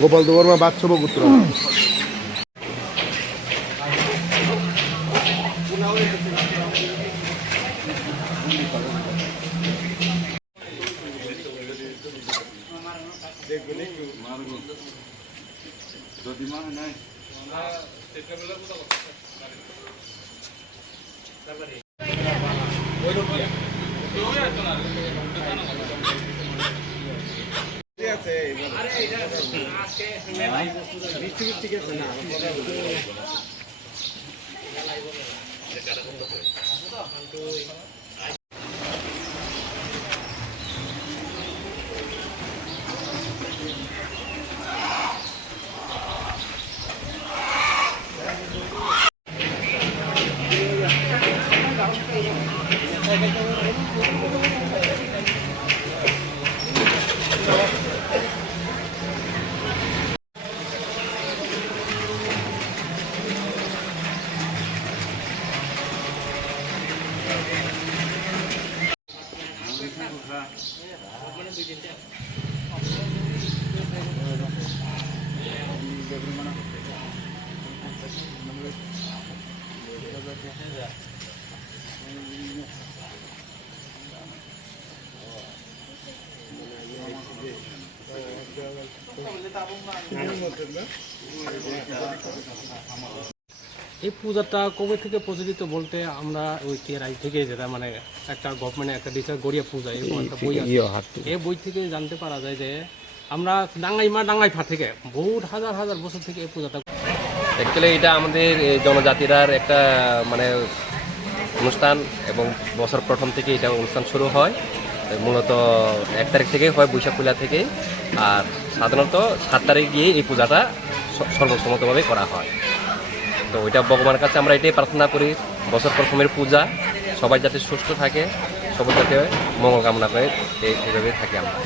গোপাল দেববর্মা বাচ্চব পুত্র। এই পূজাটা কবে থেকে প্রচলিত বলতে আমরা ওই রাই থেকে যেটা মানে একটা গভর্নমেন্টের একটা ডিসার গড়িয়া পূজা এরকম একটা বই আছে, এই বই থেকে জানতে পারা যায় যে আমরা ডাঙ্গাইফা থেকে বহুত হাজার হাজার বছর থেকে এই পূজাটা। অ্যাকচুয়ালি এটা আমাদের জনজাতিরার একটা মানে অনুষ্ঠান এবং বছর প্রথম থেকে এটা অনুষ্ঠান শুরু হয়। মূলত 1 তারিখ থেকে হয়, বৈশাখ পূজা থেকে। আর সাধারণত 7 তারিখ গিয়ে এই পূজাটা সর্বসম্মতভাবে করা হয়। তো ওইটা ভগবানের কাছে আমরা এটাই প্রার্থনা করি, বছর প্রথমের পূজা সবাই যাতে সুস্থ থাকে, সবাই যাতে মঙ্গল কামনা করে এইভাবে থাকি আমরা।